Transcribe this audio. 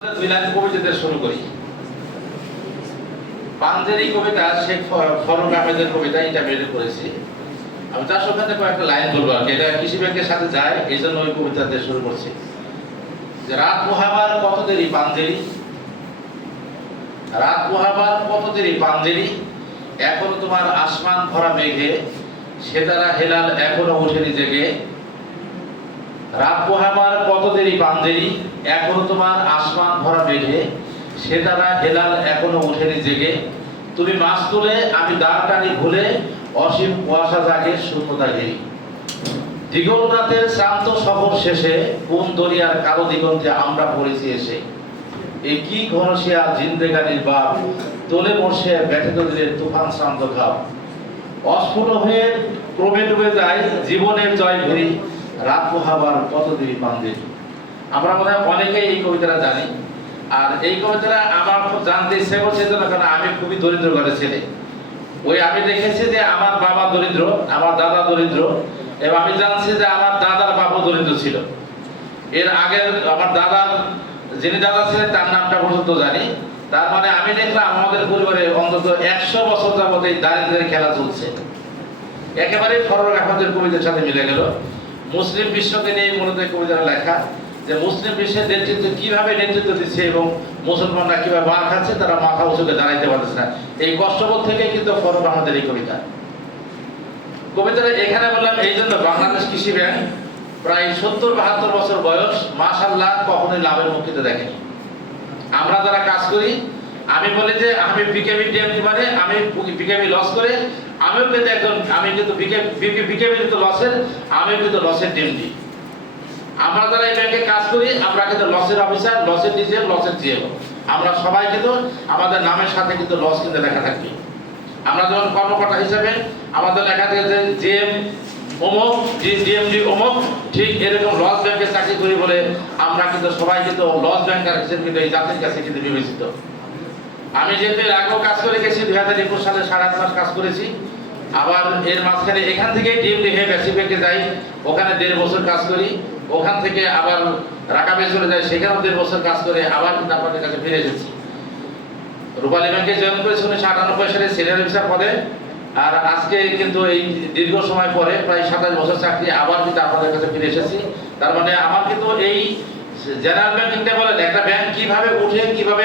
দুই লাইন কবিতা শুরু করি। পাঞ্জেরি কবিতা শেখ ফরুক আহমেদের কবিতা এটা বের করেছি। আমি তার সাথে কয়েকটা লাইন বলবো আর কি, এটা কৃষি ব্যাংকের সাথে যায়, এই জন্য ওই কবিতা দিয়ে শুরু করছি। যে রাত পোহাবার কত দেরি পাঞ্জেরি, রাত পোহাবার কত দেরি পাঞ্জেরি, এখনো তোমার আসমান ভরা মেঘে, সেতারা হেলাল এখনো ওঠেনি জেগে। রাত পোহাবার কত দেরি পাঞ্জেরি, এখনো তোমার আসমান ভরা মেঘে, সেতারা হেলাল এখনো ওঠেনি জেগে। তুমি মাছ তুলে আমি দাঁড় টানি ভুলে, অসীম কুয়াশা জাগে শূন্যতা ঘেরি। দিগল রাতের শ্রান্ত সফর শেষে কোন দরিয়ার কালো দিগন্তে আমরা পড়েছি এসে। এ কি ঘনশিয়া জিন্দেগানির বাপ, তোলে বসে ব্যথিত দিলের তুফান শ্রান্ত ঘাপ। অস্ফুট হয়ে ক্রমে ডুবে যায় জীবনের জয় ভেরি, রাত পোহাবার কত দেরি পাঞ্জেরি। আমরা মনে হয় অনেকেই এই কবিতাটা জানি। আর এই কবিতাটা আমার খুব জানতে ইচ্ছে করছে জন্য, কারণ আমি খুবই দরিদ্র ঘরের ছেলে। ওই আমি দেখেছি যে আমার বাবা দরিদ্র, আমার দাদা দরিদ্র, এবং আমি জানছি যে আমার দাদার বাবা দরিদ্র ছিল। এর আগে আমার দাদার যিনি দাদা ছিলেন তার নামটা পর্যন্ত জানি। তার মানে আমি দেখলাম আমাদের পরিবারে অন্তত 100 বছর যাবত এই দারিদ্রের খেলা চলছে। একেবারে ফরুক আহমেদের কবিতার সাথে মিলে গেল। মুসলিম বিশ্বকে নিয়ে মূলত কবিতার লেখা, যে মুসলিম বিশ্বের নেতৃত্ব কিভাবে নেতৃত্ব দিচ্ছে এবং মুসলমানরা কিভাবে মার খাচ্ছে, তারা মাথা উঁচুকে দাঁড়াইতে পারতেছে না। এই কষ্টবোধ থেকে কিন্তু ফরুক আহমেদের এই কবিতাটা এখানে বললাম এই জন্য, বাংলাদেশ কৃষি ব্যাংক প্রায় 70-72 বছর বয়স, মাশাআল্লাহ কখনোই লাভের মুক্তিতে দেখেনি। আমরা যারা কাজ করি, আমি বলি যে আমি বিকেবি ডিএমডি, মানে আমি বিকেবি লস করে, আমিও কিন্তু একজন, আমি কিন্তু বিকেবি কিন্তু লসের, আমিও কিন্তু লসের ডিএমডি। আমরা যারা এই ব্যাংকে কাজ করি, আমরা কিন্তু লসের অফিসার, লসের ডিজিএম, লসের জিএম। আমরা সবাই কিন্তু আমাদের নামের সাথে কিন্তু লস কিন্তু লেখা থাকবে। আমরা যখন কর্মকর্তা হিসেবে আমাদের লেখা থাকে জিএম অমুক, ডিএমডি অমুক, ঠিক এরকম লস ব্যাংকে চাকরি করি বলে আমরা কিন্তু সবাই কিন্তু লস ব্যাংকার হিসেবে কিন্তু এই জাতির কাছে কিন্তু বিবেচিত। আমি যেহেতু এর আগেও কাজ করে গেছি, 2021 সালে 8.5 মাস কাজ করেছি। আবার এর মাঝখানে এখান থেকে ডিএমডি হয়ে বেসিক ব্যাংকে যাই, ওখানে 1.5 বছর কাজ করি। ওখান থেকে আবার রাকাবে চলে যাই, সেখানেও 1.5 বছর কাজ করে আবার কিন্তু আপনাদের কাছে ফিরে এসেছি। রূপালী ব্যাংকে জয়েন করেছি 1998 সালে সিনিয়র অফিসার পদে। আর আজকে কিন্তু এই দীর্ঘ সময় পরে প্রায় 27 বছর চাকরি আবার কিন্তু আপনাদের কাছে ফিরে এসেছি। তার মানে আমার কিন্তু এই জেনারেল ব্যাংকিংটা বলেন, একটা ব্যাংক কিভাবে উঠে, কিভাবে